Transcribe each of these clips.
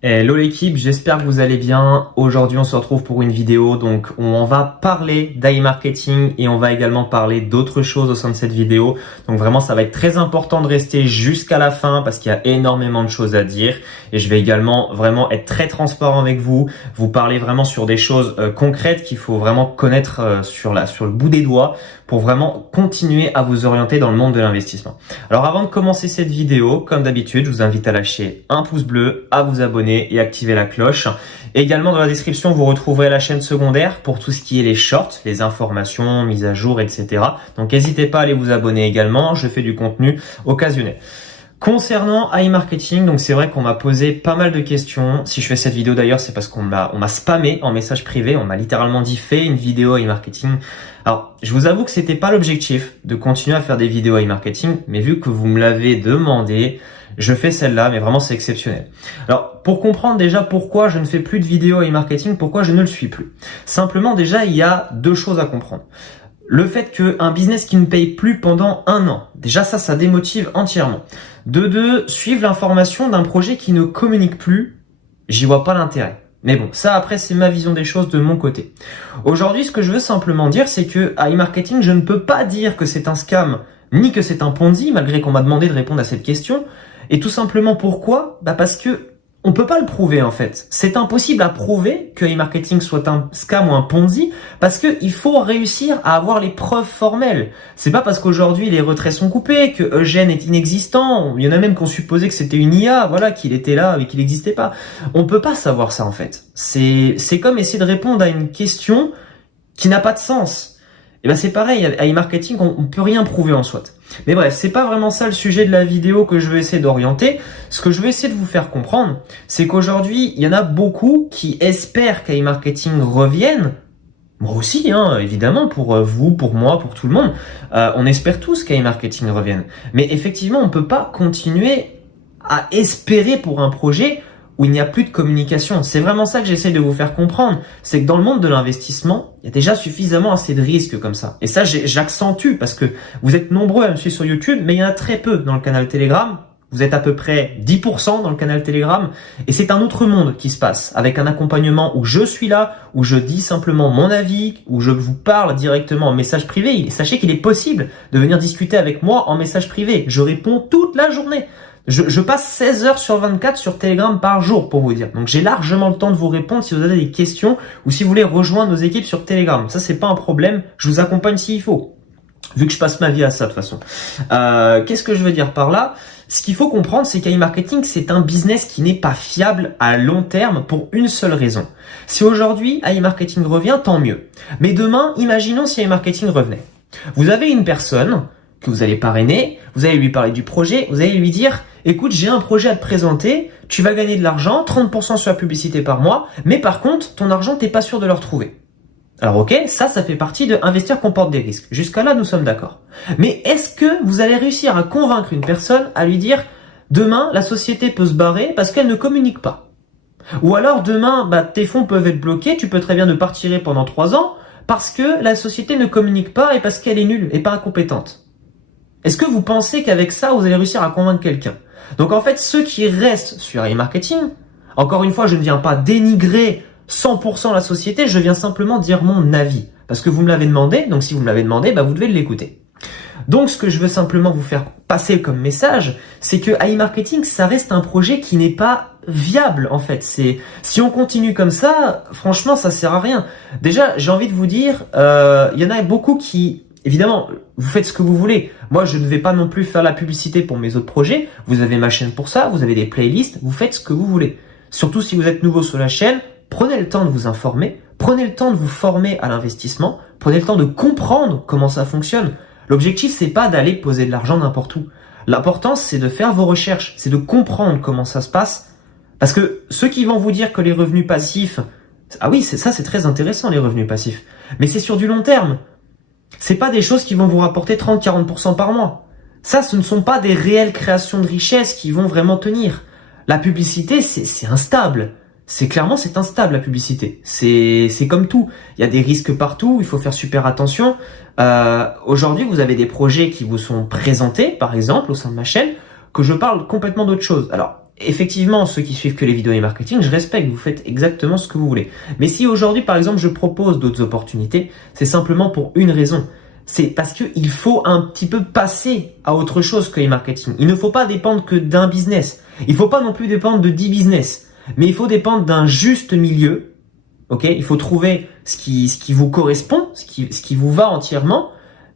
Hello l'équipe, j'espère que vous allez bien. Aujourd'hui, on se retrouve pour une vidéo. Donc, on va parler d'e-marketing et on va également parler d'autres choses au sein de cette vidéo. Donc, vraiment, ça va être très important de rester jusqu'à la fin parce qu'il y a énormément de choses à dire. Et je vais également vraiment être très transparent avec vous, vous parler vraiment sur des choses concrètes qu'il faut vraiment connaître sur le bout des doigts pour vraiment continuer à vous orienter dans le monde de l'investissement. Alors, avant de commencer cette vidéo, comme d'habitude, je vous invite à lâcher un pouce bleu, à vous abonner et activer la cloche. Également dans la description, vous retrouverez la chaîne secondaire pour tout ce qui est les shorts, les informations, mises à jour, etc. Donc n'hésitez pas à aller vous abonner également, je fais du contenu occasionnel. Concernant e-marketing, donc c'est vrai qu'on m'a posé pas mal de questions. Si je fais cette vidéo d'ailleurs, c'est parce qu'on m'a spammé en message privé. On m'a littéralement dit fais une vidéo e-marketing. Alors, je vous avoue que c'était pas l'objectif de continuer à faire des vidéos e-marketing, mais vu que vous me l'avez demandé, je fais celle-là, mais vraiment c'est exceptionnel. Alors, pour comprendre déjà pourquoi je ne fais plus de vidéos e-marketing, pourquoi je ne le suis plus. Simplement déjà, il y a deux choses à comprendre. Le fait qu'un business qui ne paye plus pendant 1 an, déjà ça démotive entièrement. De deux, suivre l'information d'un projet qui ne communique plus, j'y vois pas l'intérêt. Mais bon, ça après c'est ma vision des choses de mon côté. Aujourd'hui, ce que je veux simplement dire, c'est que à e-marketing, je ne peux pas dire que c'est un scam, ni que c'est un Ponzi, malgré qu'on m'a demandé de répondre à cette question. Et tout simplement pourquoi ? Parce que on peut pas le prouver en fait. C'est impossible à prouver que e-marketing soit un scam ou un Ponzi parce que il faut réussir à avoir les preuves formelles. C'est pas parce qu'aujourd'hui les retraits sont coupés, que Eugène est inexistant. Il y en a même qui ont supposé que c'était une IA, voilà, qu'il était là et qu'il n'existait pas. On peut pas savoir ça en fait. C'est comme essayer de répondre à une question qui n'a pas de sens. Et c'est pareil, à e-marketing, on peut rien prouver en soi. Mais bref, c'est pas vraiment ça le sujet de la vidéo que je veux essayer d'orienter. Ce que je veux essayer de vous faire comprendre, c'est qu'aujourd'hui, il y en a beaucoup qui espèrent qu'e-marketing revienne. Moi aussi, évidemment, pour vous, pour moi, pour tout le monde. On espère tous qu'e-marketing revienne. Mais effectivement, on peut pas continuer à espérer pour un projet où il n'y a plus de communication. C'est vraiment ça que j'essaie de vous faire comprendre. C'est que dans le monde de l'investissement, il y a déjà suffisamment assez de risques comme ça. Et ça, j'accentue parce que vous êtes nombreux à me suivre sur YouTube, mais il y en a très peu dans le canal Telegram. Vous êtes à peu près 10% dans le canal Telegram. Et c'est un autre monde qui se passe avec un accompagnement où je suis là, où je dis simplement mon avis, où je vous parle directement en message privé. Et sachez qu'il est possible de venir discuter avec moi en message privé. Je réponds toute la journée. Je passe 16 heures sur 24 sur Telegram par jour pour vous dire. Donc j'ai largement le temps de vous répondre si vous avez des questions ou si vous voulez rejoindre nos équipes sur Telegram. Ça c'est pas un problème, je vous accompagne s'il faut. Vu que je passe ma vie à ça de toute façon. Qu'est-ce que je veux dire par là ? Ce qu'il faut comprendre, c'est qu'e-marketing, c'est un business qui n'est pas fiable à long terme pour une seule raison. Si aujourd'hui e-marketing revient, tant mieux. Mais demain, imaginons si e-marketing revenait. Vous avez une personne que vous allez parrainer, vous allez lui parler du projet, vous allez lui dire « Écoute, j'ai un projet à te présenter, tu vas gagner de l'argent, 30% sur la publicité par mois, mais par contre, ton argent, t'es pas sûr de le retrouver. » Alors ok, ça fait partie de investir comporte des risques. Jusqu'à là, nous sommes d'accord. Mais est-ce que vous allez réussir à convaincre une personne à lui dire « Demain, la société peut se barrer parce qu'elle ne communique pas. » Ou alors demain, tes fonds peuvent être bloqués, tu peux très bien ne pas retirer pendant 3 ans parce que la société ne communique pas et parce qu'elle est nulle et pas incompétente. Est-ce que vous pensez qu'avec ça, vous allez réussir à convaincre quelqu'un ? Donc en fait, ceux qui restent sur e-marketing, encore une fois, je ne viens pas dénigrer 100% la société, je viens simplement dire mon avis. Parce que vous me l'avez demandé, donc si vous me l'avez demandé, vous devez l'écouter. Donc ce que je veux simplement vous faire passer comme message, c'est que e-marketing, ça reste un projet qui n'est pas viable en fait. Si on continue comme ça, franchement, ça sert à rien. Déjà, j'ai envie de vous dire, il y en a beaucoup qui... Évidemment, vous faites ce que vous voulez. Moi, je ne vais pas non plus faire la publicité pour mes autres projets. Vous avez ma chaîne pour ça, vous avez des playlists, vous faites ce que vous voulez. Surtout si vous êtes nouveau sur la chaîne, prenez le temps de vous informer, prenez le temps de vous former à l'investissement, prenez le temps de comprendre comment ça fonctionne. L'objectif, c'est pas d'aller poser de l'argent n'importe où. L'important, c'est de faire vos recherches, c'est de comprendre comment ça se passe. Parce que ceux qui vont vous dire que les revenus passifs, ah oui, c'est très intéressant les revenus passifs, mais c'est sur du long terme. C'est pas des choses qui vont vous rapporter 30-40% par mois. Ça, ce ne sont pas des réelles créations de richesse qui vont vraiment tenir. La publicité, c'est instable. C'est instable la publicité. C'est comme tout. Il y a des risques partout, il faut faire super attention. Aujourd'hui, vous avez des projets qui vous sont présentés, par exemple, au sein de ma chaîne, que je parle complètement d'autre chose. Alors, effectivement, ceux qui suivent que les vidéos et marketing, je respecte, vous faites exactement ce que vous voulez. Mais si aujourd'hui, par exemple, je propose d'autres opportunités, c'est simplement pour une raison. C'est parce qu'il faut un petit peu passer à autre chose que les marketing. Il ne faut pas dépendre que d'un business. Il ne faut pas non plus dépendre de 10 business. Mais il faut dépendre d'un juste milieu. Ok, il faut trouver ce qui vous correspond, ce qui vous va entièrement.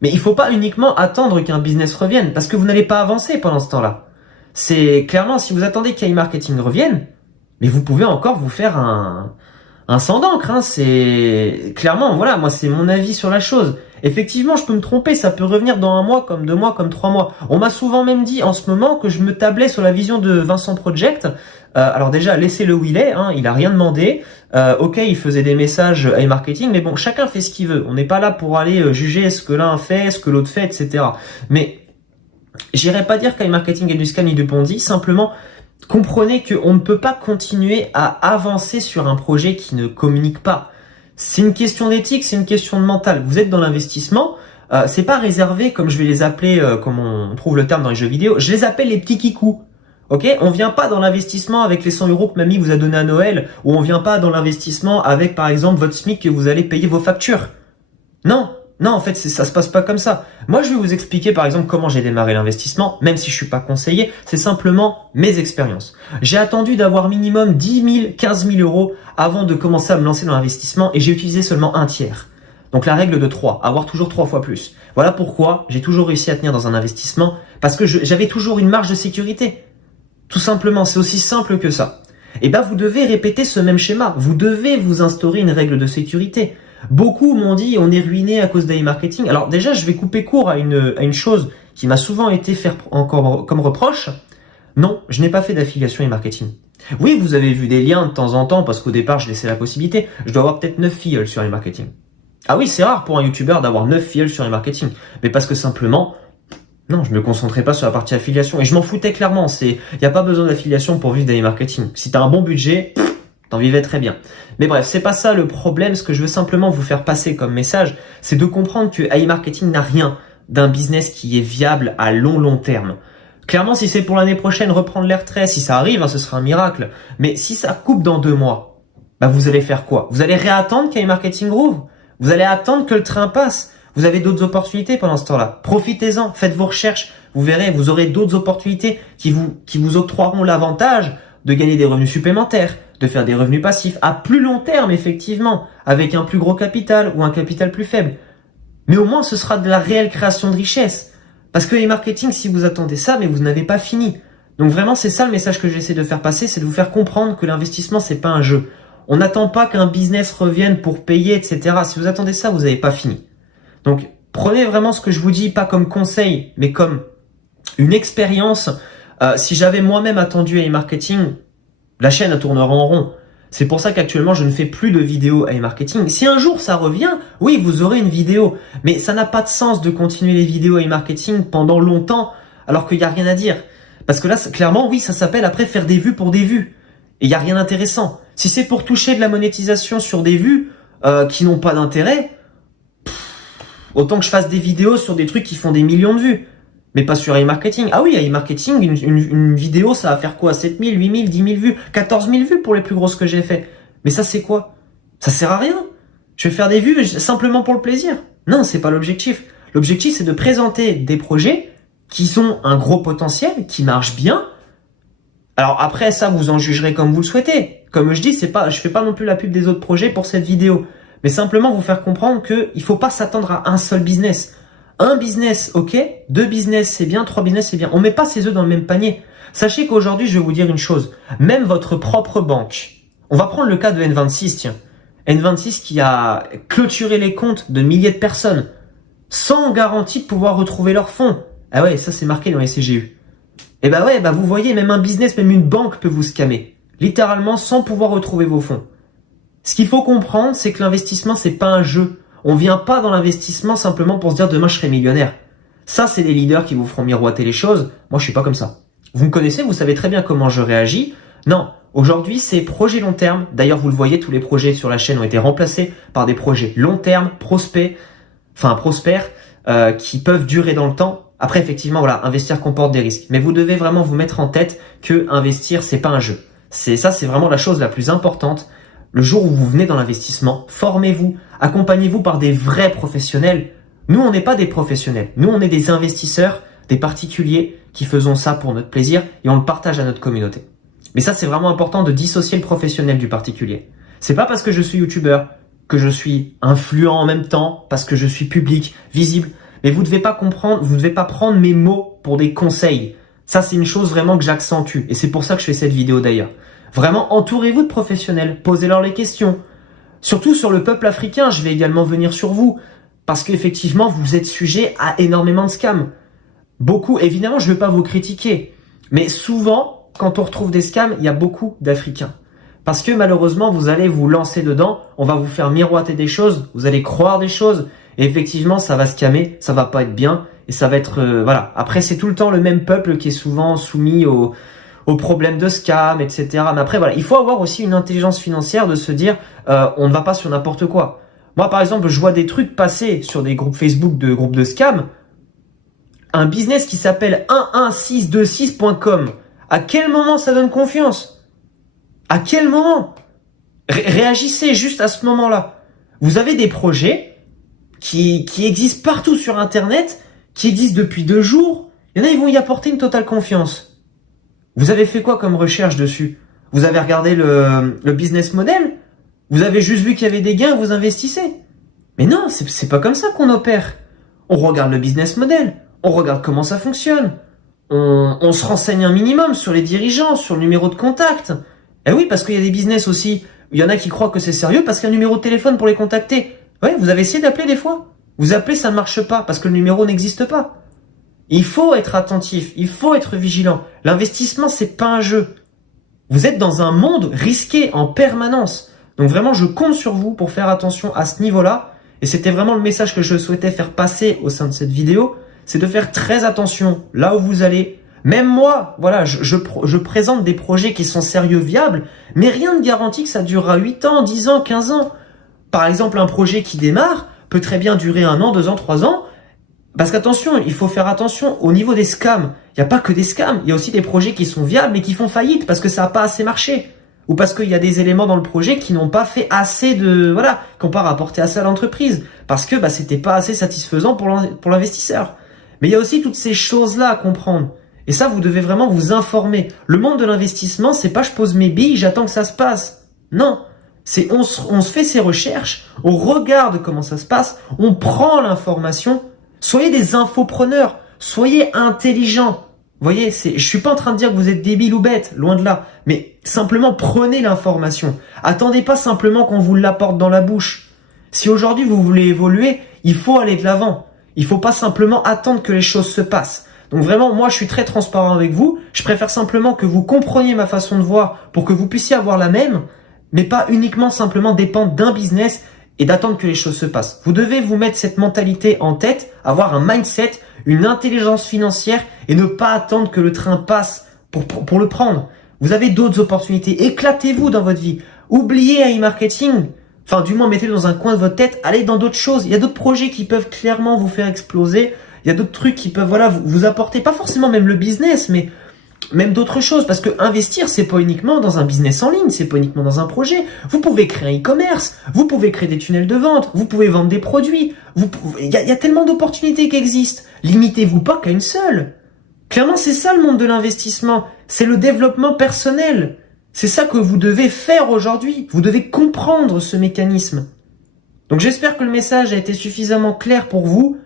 Mais il ne faut pas uniquement attendre qu'un business revienne parce que vous n'allez pas avancer pendant ce temps-là. C'est clairement, si vous attendez qu'e-marketing revienne, mais vous pouvez encore vous faire un sang d'encre. Hein. C'est clairement, voilà, moi c'est mon avis sur la chose. Effectivement, je peux me tromper, ça peut revenir dans 1 mois, comme 2 mois, comme 3 mois. On m'a souvent même dit en ce moment que je me tablais sur la vision de Vincent Project. Alors déjà, laissez-le où il est, hein, il a rien demandé. Ok, il faisait des messages à marketing, mais bon, chacun fait ce qu'il veut. On n'est pas là pour aller juger ce que l'un fait, ce que l'autre fait, etc. Mais j'irais pas dire qu'e-marketing est du scam ni du Ponzi, simplement comprenez qu'on ne peut pas continuer à avancer sur un projet qui ne communique pas. C'est une question d'éthique, c'est une question de mental. Vous êtes dans l'investissement, c'est pas réservé, comme je vais les appeler, comme on trouve le terme dans les jeux vidéo, je les appelle les petits kikous. Ok, on vient pas dans l'investissement avec les 100 € que mamie vous a donné à Noël, ou on vient pas dans l'investissement avec par exemple votre SMIC que vous allez payer vos factures. Non, en fait ça se passe pas comme ça. Moi je vais vous expliquer par exemple comment j'ai démarré l'investissement, même si je suis pas conseiller, c'est simplement mes expériences. J'ai attendu d'avoir minimum 10 000, 15 000 € avant de commencer à me lancer dans l'investissement et j'ai utilisé seulement 1/3. Donc la règle de 3, avoir toujours 3 fois plus. Voilà pourquoi j'ai toujours réussi à tenir dans un investissement, parce que j'avais toujours une marge de sécurité. Tout simplement, c'est aussi simple que ça. Et ben vous devez répéter ce même schéma, vous devez vous instaurer une règle de sécurité. Beaucoup m'ont dit on est ruiné à cause d'e-marketing. Alors déjà, je vais couper court à une chose qui m'a souvent été fait encore comme reproche. Non, je n'ai pas fait d'affiliation e-marketing. Oui, vous avez vu des liens de temps en temps parce qu'au départ, je laissais la possibilité. Je dois avoir peut-être 9 filles sur e-marketing. Ah oui, c'est rare pour un youtubeur d'avoir 9 filles sur e-marketing. Mais parce que simplement, non, je me concentrais pas sur la partie affiliation. Et je m'en foutais clairement. Il n'y a pas besoin d'affiliation pour vivre d'e-marketing. Si tu as un bon budget, t'en vivais très bien. Mais bref, c'est pas ça le problème. Ce que je veux simplement vous faire passer comme message, c'est de comprendre que e-marketing n'a rien d'un business qui est viable à long terme. Clairement, si c'est pour l'année prochaine reprendre les retraites, si ça arrive, hein, ce sera un miracle. Mais si ça coupe dans 2 mois, bah vous allez faire quoi? Vous allez réattendre qu'e-marketing rouvre? Vous allez attendre que le train passe? Vous avez d'autres opportunités pendant ce temps-là. Profitez-en, faites vos recherches. Vous verrez, vous aurez d'autres opportunités qui vous octroieront l'avantage de gagner des revenus supplémentaires, de faire des revenus passifs à plus long terme, effectivement, avec un plus gros capital ou un capital plus faible. Mais au moins, ce sera de la réelle création de richesse. Parce que les marketing, si vous attendez ça, mais vous n'avez pas fini. Donc vraiment, c'est ça le message que j'essaie de faire passer, c'est de vous faire comprendre que l'investissement, c'est pas un jeu. On n'attend pas qu'un business revienne pour payer, etc. Si vous attendez ça, vous n'avez pas fini. Donc, prenez vraiment ce que je vous dis, pas comme conseil, mais comme une expérience. Si j'avais moi-même attendu e-marketing, la chaîne tournerait en rond. C'est pour ça qu'actuellement, je ne fais plus de vidéos e-marketing. Si un jour ça revient, oui, vous aurez une vidéo. Mais ça n'a pas de sens de continuer les vidéos e-marketing pendant longtemps, alors qu'il n'y a rien à dire. Parce que là, clairement, oui, ça s'appelle après faire des vues pour des vues. Et il n'y a rien d'intéressant. Si c'est pour toucher de la monétisation sur des vues qui n'ont pas d'intérêt, autant que je fasse des vidéos sur des trucs qui font des millions de vues. Mais pas sur e-marketing. Ah oui, e-marketing, une vidéo, ça va faire quoi? 7 000, 8 000, 10 000 vues, 14 000 vues pour les plus grosses que j'ai fait. Mais ça, c'est quoi? Ça sert à rien. Je vais faire des vues simplement pour le plaisir. Non, c'est pas l'objectif. L'objectif, c'est de présenter des projets qui ont un gros potentiel, qui marchent bien. Alors après, ça, vous en jugerez comme vous le souhaitez. Comme je dis, je fais pas non plus la pub des autres projets pour cette vidéo. Mais simplement vous faire comprendre qu'il faut pas s'attendre à un seul business. Un business, ok, 2 business, c'est bien, 3 business, c'est bien. On met pas ses œufs dans le même panier. Sachez qu'aujourd'hui, je vais vous dire une chose. Même votre propre banque, on va prendre le cas de N26, tiens. N26 qui a clôturé les comptes de milliers de personnes sans garantie de pouvoir retrouver leurs fonds. Ah ouais, ça c'est marqué dans les CGU. Et bah ouais, vous voyez, même un business, même une banque peut vous scammer. Littéralement sans pouvoir retrouver vos fonds. Ce qu'il faut comprendre, c'est que l'investissement, c'est pas un jeu. On vient pas dans l'investissement simplement pour se dire demain je serai millionnaire. Ça, c'est les leaders qui vous feront miroiter les choses. Moi, je suis pas comme ça. Vous me connaissez, vous savez très bien comment je réagis. Non, aujourd'hui, c'est projet long terme. D'ailleurs, vous le voyez, tous les projets sur la chaîne ont été remplacés par des projets long terme, prospères, qui peuvent durer dans le temps. Après, effectivement, voilà, investir comporte des risques. Mais vous devez vraiment vous mettre en tête que investir, c'est pas un jeu. C'est vraiment la chose la plus importante. Le jour où vous venez dans l'investissement, formez-vous, accompagnez-vous par des vrais professionnels. Nous, on n'est pas des professionnels. Nous, on est des investisseurs, des particuliers qui faisons ça pour notre plaisir et on le partage à notre communauté. Mais ça, c'est vraiment important de dissocier le professionnel du particulier. C'est pas parce que je suis youtubeur, que je suis influent en même temps, parce que je suis public, visible. Mais vous devez pas comprendre, vous devez pas prendre mes mots pour des conseils. Ça, c'est une chose vraiment que j'accentue. Et c'est pour ça que je fais cette vidéo d'ailleurs. Vraiment, entourez-vous de professionnels. Posez-leur les questions. Surtout sur le peuple africain, je vais également venir sur vous. Parce qu'effectivement, vous êtes sujet à énormément de scams. Beaucoup, évidemment, je ne veux pas vous critiquer. Mais souvent, quand on retrouve des scams, il y a beaucoup d'Africains. Parce que malheureusement, vous allez vous lancer dedans, on va vous faire miroiter des choses, vous allez croire des choses, et effectivement, ça va scammer, ça va pas être bien, et ça va être... voilà. Après, c'est tout le temps le même peuple qui est souvent soumis aux problèmes de scam, etc. Mais après, voilà, il faut avoir aussi une intelligence financière de se dire, on ne va pas sur n'importe quoi. Moi, par exemple, je vois des trucs passer sur des groupes Facebook de groupes de scam, un business qui s'appelle 11626.com. À quel moment ça donne confiance ? À quel moment ? Réagissez juste à ce moment-là. Vous avez des projets qui existent partout sur Internet, qui existent depuis 2 jours. Il y en a, ils vont y apporter une totale confiance. Vous avez fait quoi comme recherche dessus ? Vous avez regardé le business model ? Vous avez juste vu qu'il y avait des gains, vous investissez ? Mais non, c'est pas comme ça qu'on opère. On regarde le business model, on regarde comment ça fonctionne, on se renseigne un minimum sur les dirigeants, sur le numéro de contact. Eh oui, parce qu'il y a des business aussi, il y en a qui croient que c'est sérieux parce qu'il y a un numéro de téléphone pour les contacter. Ouais, vous avez essayé d'appeler des fois ? Vous appelez, ça ne marche pas parce que le numéro n'existe pas. Il faut être attentif, il faut être vigilant. L'investissement, c'est pas un jeu. Vous êtes dans un monde risqué en permanence. Donc vraiment, je compte sur vous pour faire attention à ce niveau-là. Et c'était vraiment le message que je souhaitais faire passer au sein de cette vidéo. C'est de faire très attention là où vous allez. Même moi, voilà, je présente des projets qui sont sérieux, viables, mais rien ne garantit que ça durera 8 ans, 10 ans, 15 ans. Par exemple, un projet qui démarre peut très bien durer 1 an, 2 ans, 3 ans. Parce qu'attention, il faut faire attention au niveau des scams. Il n'y a pas que des scams, il y a aussi des projets qui sont viables mais qui font faillite parce que ça n'a pas assez marché. Ou parce qu'il y a des éléments dans le projet qui n'ont pas fait assez de... Voilà, qui n'ont pas rapporté assez à l'entreprise. Parce que c'était pas assez satisfaisant pour l'investisseur. Mais il y a aussi toutes ces choses-là à comprendre. Et ça, vous devez vraiment vous informer. Le monde de l'investissement, c'est pas je pose mes billes, j'attends que ça se passe. Non, c'est on se fait ses recherches, on regarde comment ça se passe, on prend l'information. Soyez des infopreneurs, soyez intelligents. Vous voyez, je suis pas en train de dire que vous êtes débile ou bête, loin de là. Mais simplement prenez l'information. Attendez pas simplement qu'on vous l'apporte dans la bouche. Si aujourd'hui vous voulez évoluer, il faut aller de l'avant. Il faut pas simplement attendre que les choses se passent. Donc vraiment, moi je suis très transparent avec vous. Je préfère simplement que vous compreniez ma façon de voir pour que vous puissiez avoir la même, mais pas uniquement simplement dépendre d'un business et d'attendre que les choses se passent. Vous devez vous mettre cette mentalité en tête, avoir un mindset, une intelligence financière et ne pas attendre que le train passe pour le prendre. Vous avez d'autres opportunités. Éclatez-vous dans votre vie. Oubliez AI marketing. Enfin, du moins, mettez-le dans un coin de votre tête. Allez dans d'autres choses. Il y a d'autres projets qui peuvent clairement vous faire exploser. Il y a d'autres trucs qui peuvent vous apporter, pas forcément même le business, mais même d'autres choses. Parce que investir, c'est pas uniquement dans un business en ligne, c'est pas uniquement dans un projet. Vous pouvez créer un e-commerce, vous pouvez créer des tunnels de vente, vous pouvez vendre des produits. Il y a tellement d'opportunités qui existent. Limitez-vous pas qu'à une seule. Clairement, c'est ça le monde de l'investissement. C'est le développement personnel. C'est ça que vous devez faire aujourd'hui. Vous devez comprendre ce mécanisme. Donc j'espère que le message a été suffisamment clair pour vous.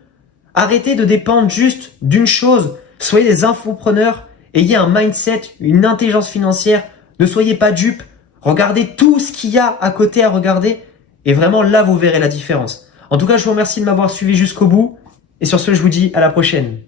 Arrêtez de dépendre juste d'une chose. Soyez des infopreneurs. Ayez un mindset, une intelligence financière. Ne soyez pas dupes. Regardez tout ce qu'il y a à côté à regarder. Et vraiment, là, vous verrez la différence. En tout cas, je vous remercie de m'avoir suivi jusqu'au bout. Et sur ce, je vous dis à la prochaine.